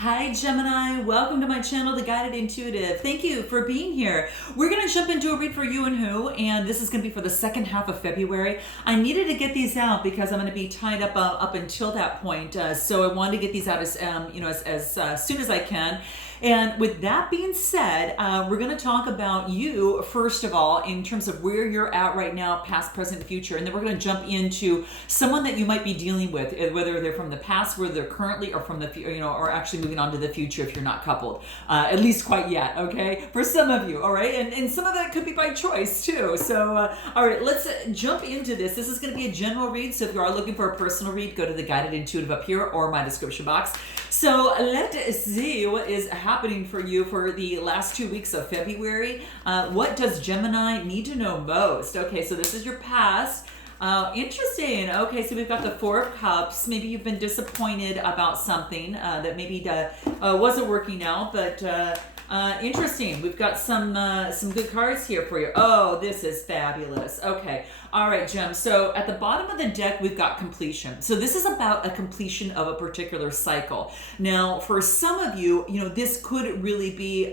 Hi Gemini, welcome to my channel, The Guided Intuitive. Thank you for being here. We're going to jump into a read for you and who, and this is going to be for the second half of February. I needed to get these out because I'm going to be tied up until that point, so I wanted to get these out as soon as I can. And with that being said, we're going to talk about you, first of all, in terms of where you're at right now, past, present, future. And then we're going to jump into someone that you might be dealing with, whether they're from the past, where they're currently, or from the, or actually moving on to the future if you're not coupled, at least quite yet, okay? For some of you, all right? And some of that could be by choice too. So, all right, let's jump into this. This is going to be a general read. So if you are looking for a personal read, go to the Guided Intuitive up here or my description box. So let's see what is happening for you for the last 2 weeks of February. What does Gemini need to know most? Okay, so this is your past. Interesting. Okay, so we've got the Four of Cups. Maybe you've been disappointed about something that maybe wasn't working out, but interesting. We've got some good cards here for you. Oh, this is fabulous. Okay. All right, Gem. So at the bottom of the deck, we've got completion. So this is about a completion of a particular cycle. Now, for some of you, this could really be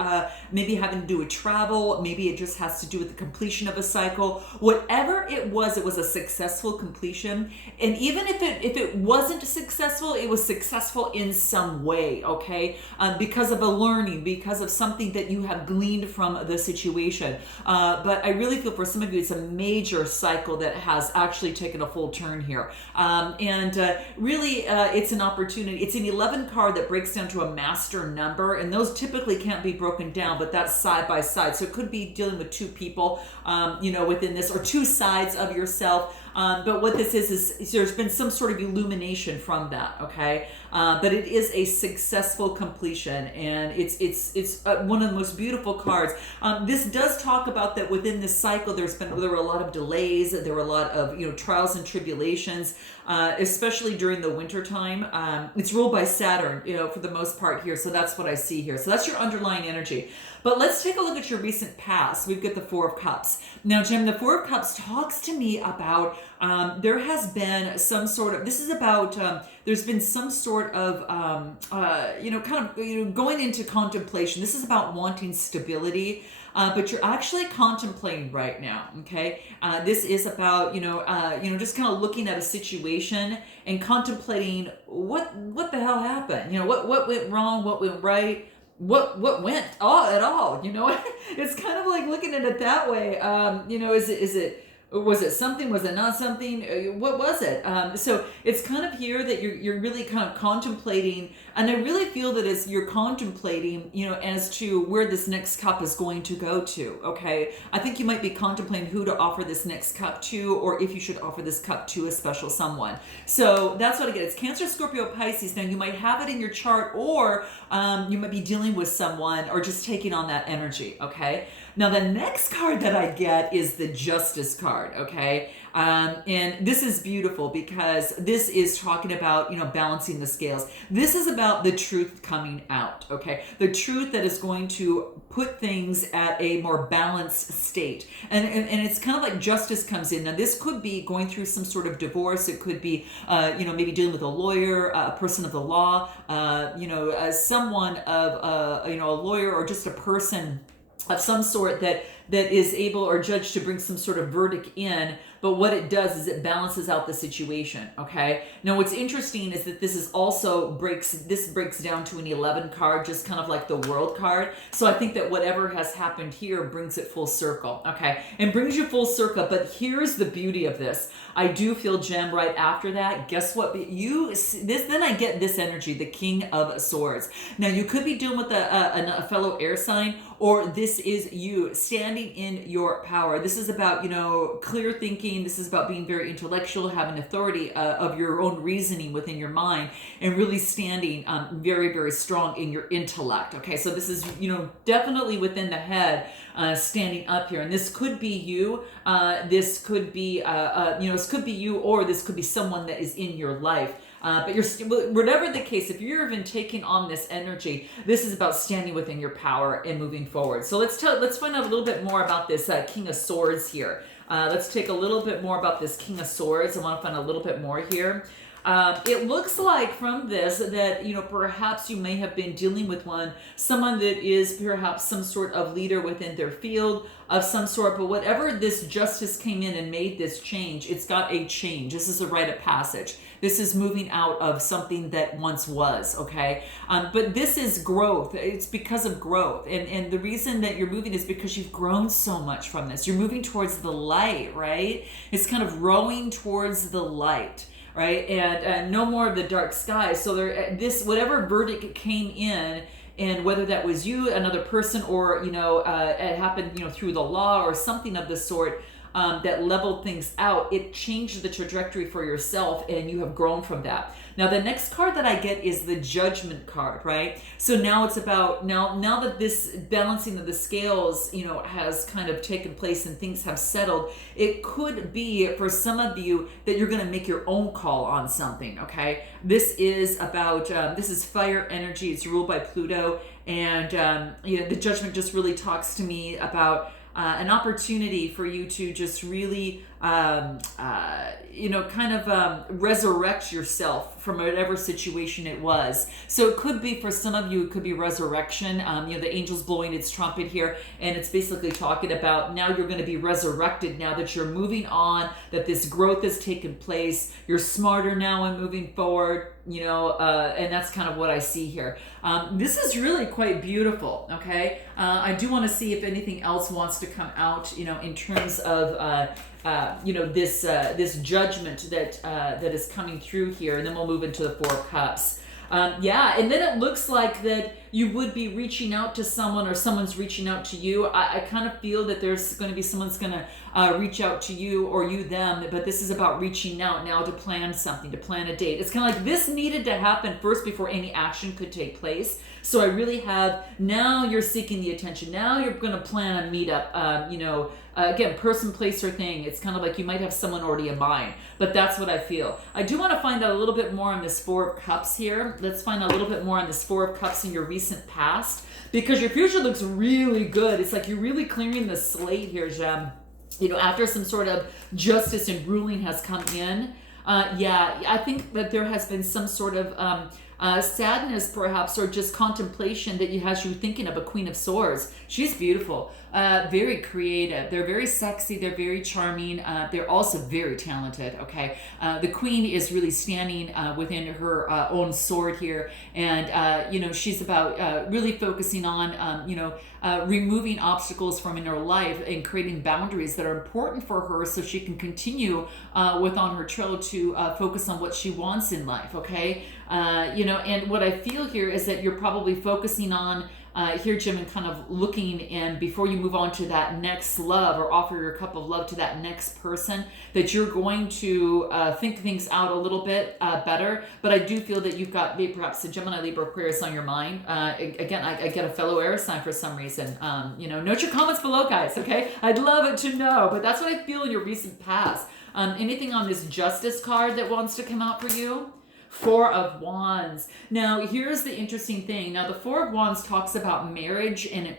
maybe having to do with travel. Maybe it just has to do with the completion of a cycle. Whatever it was a successful completion. And even if it wasn't successful, it was successful in some way, okay? Because of a learning, because of something that you have gleaned from the situation. But I really feel for some of you, it's a major cycle that has actually taken a full turn here. Really, it's an opportunity. It's an 11 card that breaks down to a master number, and those typically can't be broken down, but that's side by side. So it could be dealing with two people, within this, or two sides of yourself. But what this is there's been some sort of illumination from that, okay? But it is a successful completion, and it's one of the most beautiful cards. This does talk about that within this cycle. There were a lot of delays. There were a lot of trials and tribulations, especially during the winter time. It's ruled by Saturn, for the most part here. So that's what I see here. So that's your underlying energy. But let's take a look at your recent past. We've got the Four of Cups. Now, Jim, the Four of Cups talks to me about there has been some sort of, this is about, there's been some sort of, going into contemplation. This is about wanting stability, but you're actually contemplating right now, okay? This is about, just kind of looking at a situation and contemplating what the hell happened? What went wrong? What went right? What went at all? It's kind of like looking at it that way. Was it something? Was it not something? What was it? So it's kind of here that you're really kind of contemplating, and I really feel that as you're contemplating, as to where this next cup is going to go to, okay? I think you might be contemplating who to offer this next cup to, or if you should offer this cup to a special someone. So that's what I get. It's Cancer, Scorpio, Pisces. Now you might have it in your chart, or you might be dealing with someone, or just taking on that energy, okay? Now the next card that I get is the Justice card, okay? And this is beautiful because this is talking about, balancing the scales. This is about the truth coming out, okay? The truth that is going to put things at a more balanced state. And it's kind of like justice comes in. Now this could be going through some sort of divorce. It could be, maybe dealing with a lawyer, a person of the law, someone of, a lawyer, or just a person of some sort that is able, or judge, to bring some sort of verdict in. But what it does is it balances out the situation, okay? Now what's interesting is that this is also breaks down to an 11 card, just kind of like the World card. So I think that whatever has happened here brings it full circle, okay? And brings you full circle. But here's the beauty of this. I do feel, Gem, right after that, guess what? Then I get this energy, the King of Swords. Now you could be dealing with a fellow air sign, or this is you standing in your power. This is about, clear thinking. This is about being very intellectual, having authority of your own reasoning within your mind, and really standing very, very strong in your intellect. Okay, so this is, definitely within the head, standing up here. And this could be you. This could be, this could be you, or this could be someone that is in your life. But whatever the case, if you're even taking on this energy, this is about standing within your power and moving forward. So let's find out a little bit more about this King of Swords here. Let's take a little bit more about this King of Swords. I want to find a little bit more here. It looks like from this that, perhaps you may have been dealing with someone that is perhaps some sort of leader within their field of some sort, but whatever this justice came in and made this change, it's got a change. This is a rite of passage. This is moving out of something that once was, okay? But this is growth. It's because of growth. And the reason that you're moving is because you've grown so much from this. You're moving towards the light, right? It's kind of rowing towards the light, right? And no more of the dark skies. So whatever verdict came in, and whether that was you, another person, or, it happened, through the law or something of the sort, that leveled things out, it changed the trajectory for yourself, and you have grown from that. Now, the next card that I get is the Judgment card, right? So now it's about, now that this balancing of the scales, has kind of taken place and things have settled, it could be for some of you that you're going to make your own call on something, okay? This is about, this is fire energy. It's ruled by Pluto. And, the Judgment just really talks to me about an opportunity for you to just really, resurrect yourself from whatever situation it was. So it could be, for some of you, it could be resurrection. The angel's blowing its trumpet here, and it's basically talking about now you're going to be resurrected now that you're moving on, that this growth has taken place. You're smarter now and moving forward. And that's kind of what I see here. This is really quite beautiful, okay? I do want to see if anything else wants to come out, in terms of, this judgment that is coming through here, and then we'll move into the Four of Cups. And then it looks like that you would be reaching out to someone, or someone's reaching out to you. I kind of feel that there's going to be someone's going to reach out to you, or you them, but this is about reaching out now to plan something, to plan a date. It's kind of like this needed to happen first before any action could take place. So I really have, now you're seeking the attention. Now you're going to plan a meetup, again, person, place, or thing. It's kind of like you might have someone already in mind, but that's what I feel. I do want to find out a little bit more on this Four of Cups here. Let's find out a little bit more on this Four of Cups in your recent past, because your future looks really good. It's like you're really clearing the slate here, Gem. After some sort of justice and ruling has come in. I think that there has been some sort of sadness, perhaps, or just contemplation that has you thinking of a Queen of Swords. She's beautiful, very creative. They're very sexy. They're very charming. They're also very talented. Okay, the Queen is really standing within her own sword here, and she's about really focusing on removing obstacles from in her life and creating boundaries that are important for her, so she can continue on her trail to focus on what she wants in life. Okay. And what I feel here is that you're probably focusing on here, Jim, and kind of looking, and before you move on to that next love, or offer your cup of love to that next person, that you're going to think things out a little bit better. But I do feel that you've got maybe perhaps a Gemini, Libra, Aquarius on your mind. Again, I get a fellow air sign for some reason. Note your comments below, guys, okay? I'd love it to know, but that's what I feel in your recent past. Anything on this Justice card that wants to come out for you? Four of Wands. Now, here's the interesting thing. Now, the Four of Wands talks about marriage, and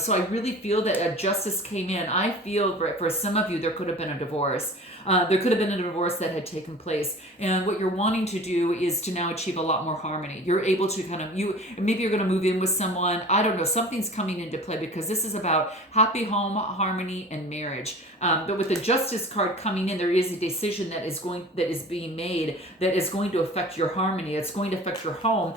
so I really feel that a justice came in. I feel for some of you, there could have been a divorce. There could have been a divorce that had taken place. And what you're wanting to do is to now achieve a lot more harmony. You're able to maybe you're going to move in with someone. I don't know. Something's coming into play, because this is about happy home, harmony, and marriage. But with the Justice card coming in, there is a decision that is being made that is going to affect your harmony. It's going to affect your home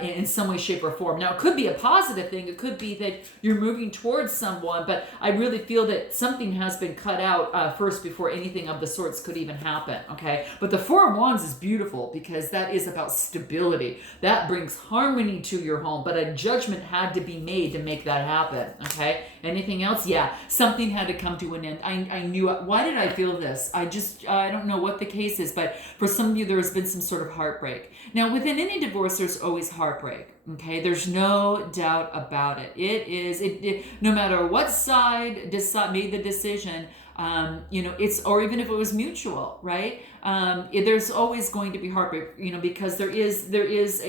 in some way, shape, or form. Now, it could be a positive thing. It could be that you're moving towards someone, but I really feel that something has been cut out first before anything of the sorts could even happen, okay? But the Four of Wands is beautiful, because that is about stability. That brings harmony to your home, but a judgment had to be made to make that happen, okay? Anything else? Yeah, something had to come to an end. I knew it. Why did I feel this? I don't know what the case is, but for some of you, there has been some sort of heartbreak. Now, within any divorce, there's always heartbreak. Okay, there's no doubt about it. No matter what side made the decision, or even if it was mutual, right? There's always going to be heartbreak, because there is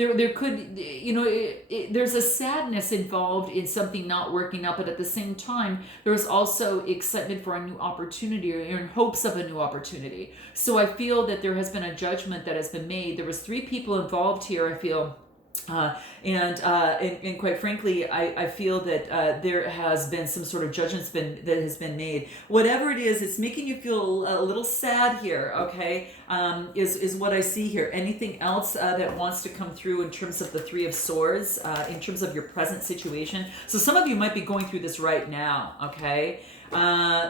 there could, there's a sadness involved in something not working out, but at the same time, there's also excitement for a new opportunity or in hopes of a new opportunity. So I feel that there has been a judgment that has been made. There was 3 people involved here, I feel. And quite frankly, I feel that there has been some sort of judgment that has been made. Whatever it is, it's making you feel a little sad here, okay, is what I see here. Anything else that wants to come through in terms of the 3 of Swords, in terms of your present situation? So some of you might be going through this right now, okay?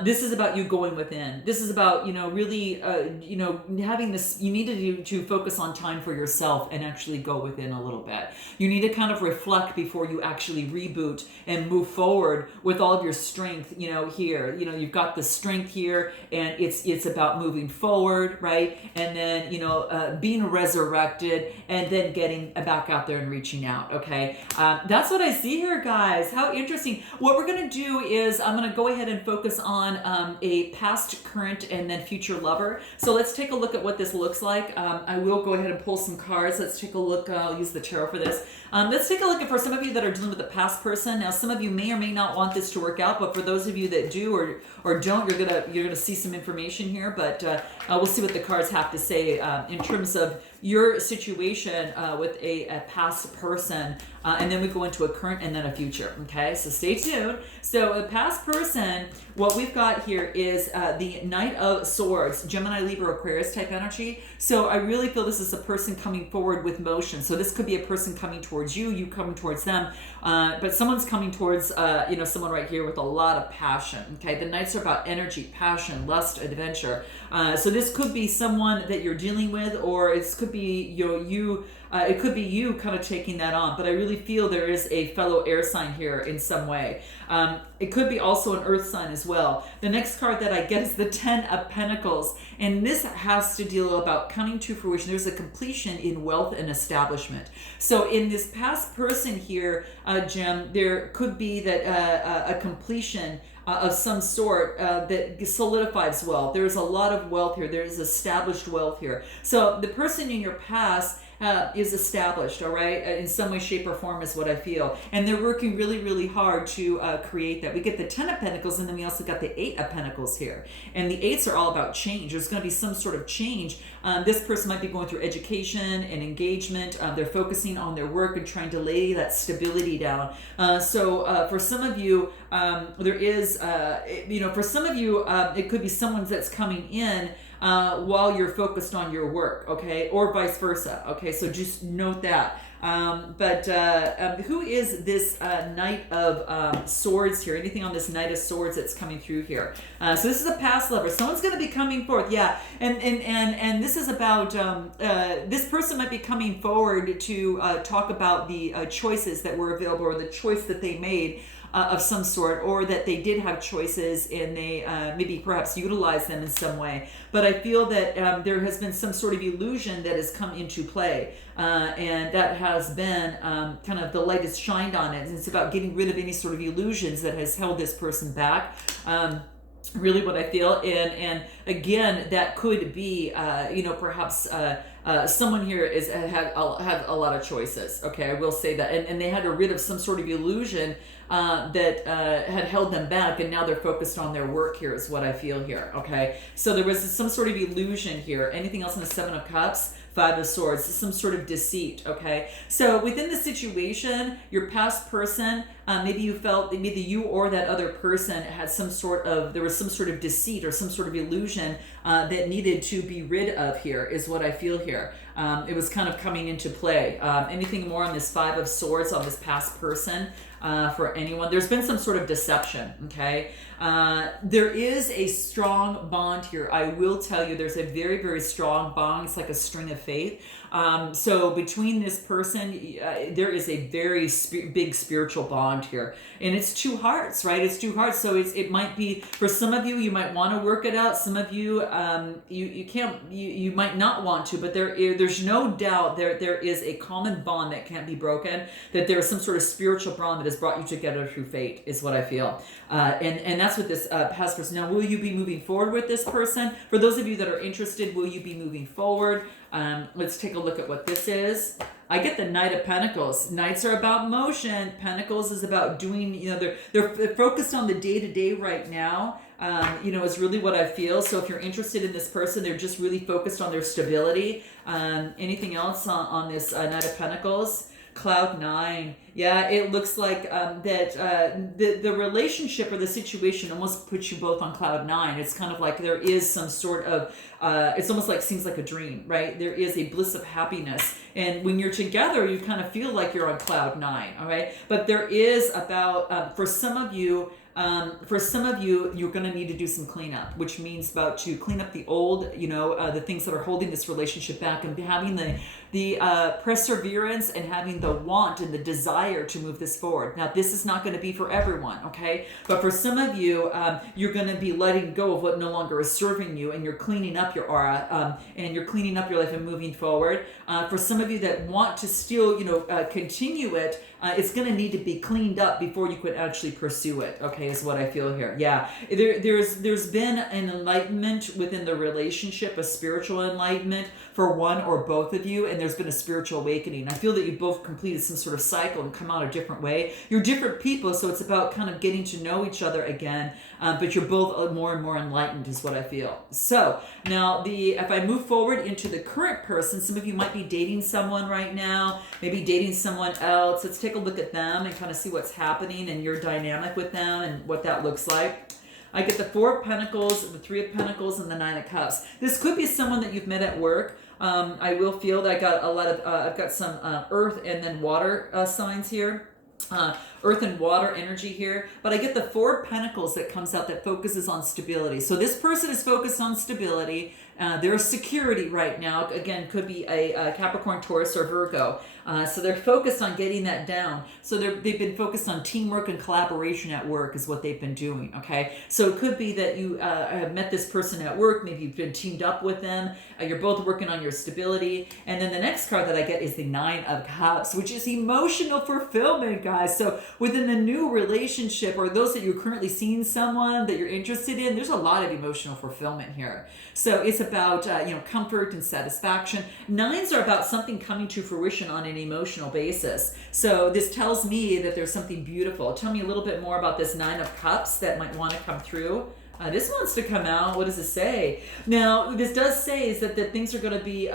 This is about you going within. This is about, really, having this, you need to focus on time for yourself and actually go within a little bit. You need to kind of reflect before you actually reboot and move forward with all of your strength, here. You've got the strength here, and it's about moving forward, right? And then, being resurrected and then getting back out there and reaching out, okay? That's what I see here, guys. How interesting. What we're going to do is I'm going to go ahead and focus on a past, current, and then future lover. So let's take a look at what this looks like. I will go ahead and pull some cards. Let's take a look. I'll use the tarot for this. Let's take a look at, for some of you that are dealing with a past person. Now, some of you may or may not want this to work out, but for those of you that do or don't, you're gonna see some information here. But we'll see what the cards have to say in terms of your situation with a past person, and then we go into a current and then a future. Okay, so stay tuned. So a past person, what we've got here is the Knight of Swords, Gemini, Libra, Aquarius type energy. So I really feel this is a person coming forward with motion. So this could be a person coming towards you, you coming towards them, but someone's coming towards someone right here with a lot of passion. Okay, the Knights are about energy, passion, lust, adventure. So this could be someone that you're dealing with, or it could be it could be you kind of taking that on, but I really feel there is a fellow air sign here in some way. It could be also an earth sign as well. The next card that I get is the Ten of Pentacles, and this has to deal about coming to fruition. There's a completion in wealth and establishment. So in this past person here, Gem, there could be that a completion of some sort that solidifies wealth. There's a lot of wealth here. There's established wealth here. So the person in your past is established, all right, in some way, shape, or form is what I feel. And they're working really, really hard to create that. We get the Ten of Pentacles, and then we also got the Eight of Pentacles here. And the Eights are all about change. There's going to be some sort of change. This person might be going through education and engagement. They're focusing on their work and trying to lay that stability down. So for some of you, there is, for some of you, it could be someone that's coming in while you're focused on your work, okay, or vice versa, okay, so just note that. Who is this Knight of Swords here? Anything on this Knight of Swords that's coming through here? So this is a past lover. Someone's going to be coming forth, yeah, and this is about, this person might be coming forward to talk about the choices that were available, or the choice that they made of some sort, or that they did have choices and they maybe perhaps utilize them in some way. But I feel that there has been some sort of illusion that has come into play, and that has been kind of the light has shined on it, and it's about getting rid of any sort of illusions that has held this person back. Really what I feel, and again, that could be perhaps someone here had a lot of choices. Okay, I will say that, and they had to rid of some sort of illusion that had held them back, and now they're focused on their work here is what I feel here. Okay, so there was some sort of illusion here. Anything else in the Seven of Cups? Five of Swords, some sort of deceit, okay? So within the situation, your past person, maybe you felt, maybe you or that other person had there was some sort of deceit or some sort of illusion that needed to be rid of here, is what I feel here. It was kind of coming into play. Anything more on this Five of Swords, on this past person? For anyone, there's been some sort of deception, okay? There is a strong bond here. I will tell you, there's a very, very strong bond. It's like a string of faith. So between this person, there is a very big spiritual bond here, and it's two hearts, right? It's two hearts. So it might be, for some of you, you might want to work it out. Some of you, you can't, you might not want to, but there's no doubt there is a common bond that can't be broken, that there is some sort of spiritual bond that has brought you together through fate, is what I feel. And that's what this past person. Now, will you be moving forward with this person? For those of you that are interested, will you be moving forward? Let's take a look at what this is. I get the Knight of Pentacles. Knights are about motion. Pentacles is about doing, they're focused on the day-to-day right now. Is really what I feel. So if you're interested in this person, they're just really focused on their stability. Anything else on this Knight of Pentacles? Cloud 9. Yeah, it looks like the relationship or the situation almost puts you both on cloud 9. It's kind of like there is some sort of, it's almost like seems like a dream, right? There is a bliss of happiness. And when you're together, you kind of feel like you're on cloud 9, all right? But there is about, for some of you, you're going to need to do some cleanup, which means about to clean up the old, the things that are holding this relationship back, and having the perseverance and having the want and the desire to move this forward. Now, this is not going to be for everyone, okay? But for some of you, you're going to be letting go of what no longer is serving you, and you're cleaning up your aura, and you're cleaning up your life and moving forward. For some of you that want to still, continue it, it's going to need to be cleaned up before you could actually pursue it, okay, is what I feel here. Yeah, there's been an enlightenment within the relationship, a spiritual enlightenment for one or both of you, and there's been a spiritual awakening. I feel that you both completed some sort of cycle and come out a different way. You're different people, so it's about kind of getting to know each other again, but you're both more and more enlightened is what I feel. So now if I move forward into the current person, some of you might be dating someone right now, maybe dating someone else. Let's take a look at them and kind of see what's happening and your dynamic with them and what that looks like. I get the Four of Pentacles, the Three of Pentacles, and the Nine of Cups. This could be someone that you've met at work. I will feel that I got a lot of, I've got some earth and then water signs here. Earth and water energy here, but I get the Four of Pentacles that comes out that focuses on stability. So this person is focused on stability. There's security right now. Again, could be a Capricorn, Taurus, or Virgo. So they're focused on getting that down. So they've been focused on teamwork and collaboration at work is what they've been doing, okay? So it could be that you have met this person at work. Maybe you've been teamed up with them. You're both working on your stability. And then the next card that I get is the Nine of Cups, which is emotional fulfillment, guys. So within the new relationship or those that you're currently seeing someone that you're interested in, there's a lot of emotional fulfillment here. So it's about, comfort and satisfaction. Nines are about something coming to fruition on an emotional basis. So this tells me that there's something beautiful. Tell me a little bit more about this Nine of Cups that might want to come through. This wants to come out. What does it say? Now, this does say is that things are going to be,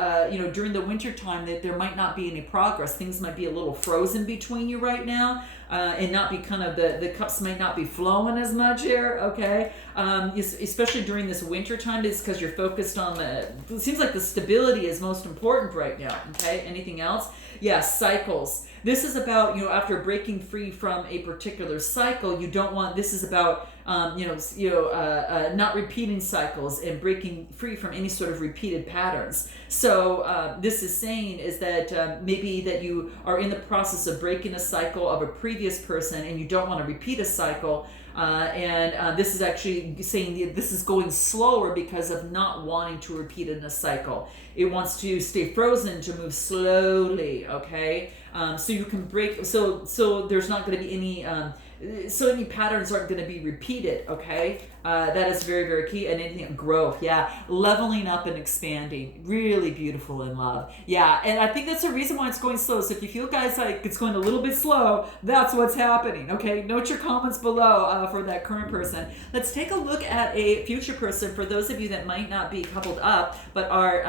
during the winter time, that there might not be any progress. Things might be a little frozen between you right now, and not be kind of, the cups might not be flowing as much here, okay? Especially during this winter time, it's because you're focused on it seems like the stability is most important right now, okay? Anything else? Yeah, cycles. This is about, after breaking free from a particular cycle, you don't want, this is about, not repeating cycles and breaking free from any sort of repeated patterns. So this is saying is that maybe that you are in the process of breaking a cycle of a previous person and you don't want to repeat a cycle. And this is actually saying that this is going slower because of not wanting to repeat in a cycle. It wants to stay frozen to move slowly, okay? So you can break, so there's not going to be any, so any patterns aren't going to be repeated, okay? That is very, very key. And anything, growth, yeah. Leveling up and expanding. Really beautiful in love. Yeah, and I think that's the reason why it's going slow. So if you feel, guys, like it's going a little bit slow, that's what's happening, okay? Note your comments below for that current person. Let's take a look at a future person for those of you that might not be coupled up, but are,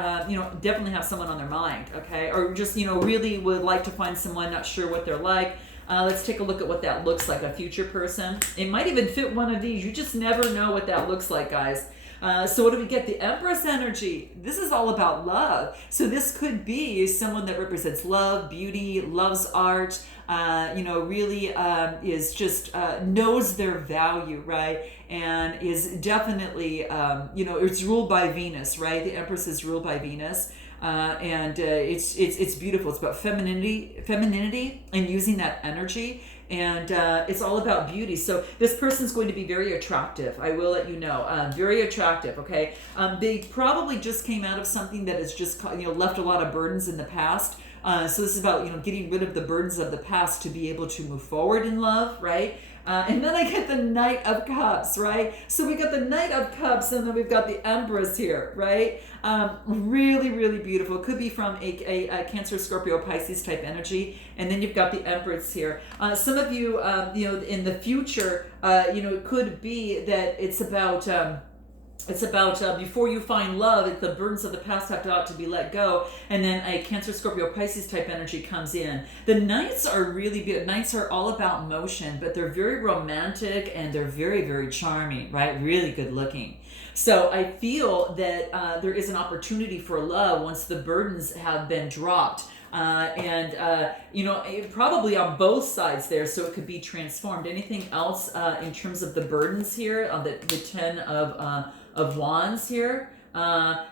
definitely have someone on their mind, okay? Or just, really would like to find someone, not sure what they're like. Let's take a look at what that looks like, a future person. It might even fit one of these. You just never know what that looks like, guys. So what do we get? The Empress Energy. This is all about love. So this could be someone that represents love, beauty, loves art, really is just knows their value, right? And is definitely, it's ruled by Venus, right? The Empress is ruled by Venus. And it's beautiful. It's about femininity and using that energy. And it's all about beauty. So this person's going to be very attractive. I will let you know. Very attractive, okay? They probably just came out of something that has just, left a lot of burdens in the past. So this is about, getting rid of the burdens of the past to be able to move forward in love, right? And then I get the Knight of Cups, right? So we got the Knight of Cups, and then we've got the Empress here, right? Really, really beautiful. Could be from a Cancer, Scorpio, Pisces type energy. And then you've got the Empress here. Some of you, in the future, it could be that it's about... before you find love, the burdens of the past have to be let go, and then a Cancer, Scorpio, Pisces type energy comes in. The Knights are really good. Knights are all about motion, but they're very romantic and they're very, very charming, right? Really good looking. So I feel that there is an opportunity for love once the burdens have been dropped. Probably on both sides there, so it could be transformed. Anything else in terms of the burdens here, on the Ten of Wands here?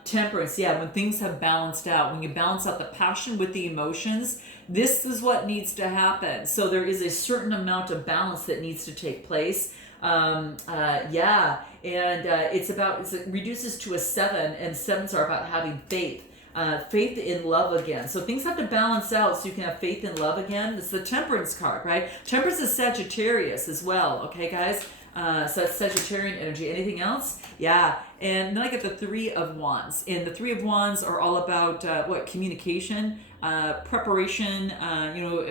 Temperance, yeah, when things have balanced out, when you balance out the passion with the emotions, this is what needs to happen. So there is a certain amount of balance that needs to take place. It reduces to a 7, and 7s are about having faith. Faith in love again. So things have to balance out so you can have faith in love again. It's the Temperance card, right? Temperance is Sagittarius as well, okay, guys? So that's Sagittarian energy. Anything else? Yeah. And then I get the Three of Wands. And the Three of Wands are all about communication, preparation,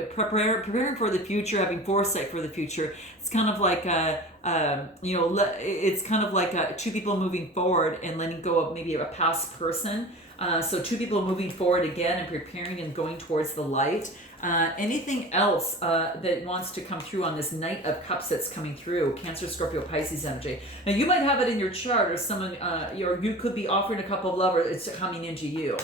preparing for the future, having foresight for the future. It's kind of like two people moving forward and letting go of maybe a past person. So two people moving forward again and preparing and going towards the light. Anything else that wants to come through on this Knight of Cups that's coming through, Cancer, Scorpio, Pisces energy. Now you might have it in your chart, or someone, you could be offering a couple of love, or it's coming into you.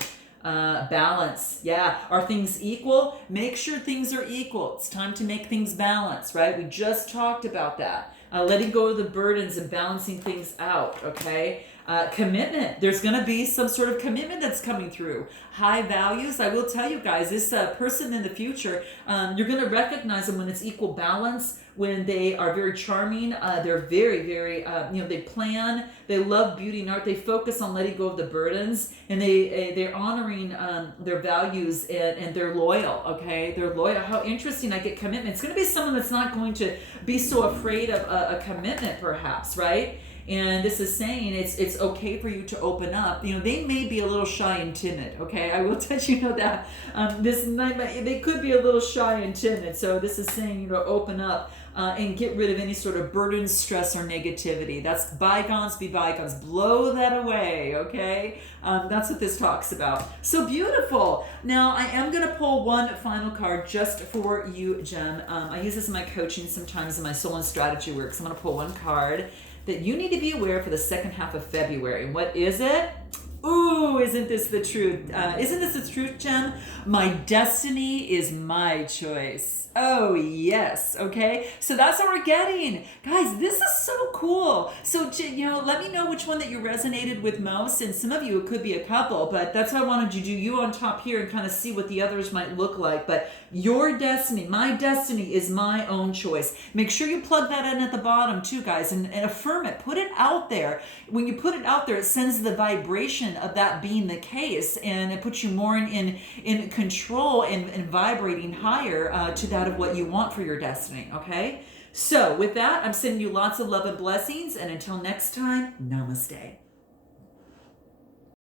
Balance, yeah. Are things equal? Make sure things are equal. It's time to make things balance, right? We just talked about that. Letting go of the burdens and balancing things out, okay? Commitment. There's going to be some sort of commitment that's coming through. High values. I will tell you guys, this person in the future, you're going to recognize them when it's equal balance, when they are very charming. They're very, very, they plan. They love beauty and art. They focus on letting go of the burdens, and they're honoring their values, and they're loyal, okay? They're loyal. How interesting. I get commitment. It's going to be someone that's not going to be so afraid of a commitment, perhaps, right? And this is saying it's okay for you to open up. They may be a little shy and timid, okay? I will let you know that. They could be a little shy and timid. So this is saying, open up and get rid of any sort of burden, stress, or negativity. That's bygones be bygones. Blow that away, okay? That's what this talks about. So beautiful. Now, I am going to pull one final card just for you, Jem. I use this in my coaching sometimes in my soul and strategy work. So I'm going to pull one card that you need to be aware for the second half of February. What is it? Ooh, isn't this the truth? Isn't this the truth, Jem? My destiny is my choice. Oh, yes. Okay. So that's what we're getting. Guys, this is so cool. So, let me know which one that you resonated with most. And some of you, it could be a couple, but that's why I wanted to do you on top here and kind of see what the others might look like. But your destiny, my destiny is my own choice. Make sure you plug that in at the bottom too, guys, and affirm it. Put it out there. When you put it out there, it sends the vibration of that being the case, and it puts you more in control and vibrating higher to that of what you want for your destiny, okay? So with that, I'm sending you lots of love and blessings, and until next time, namaste.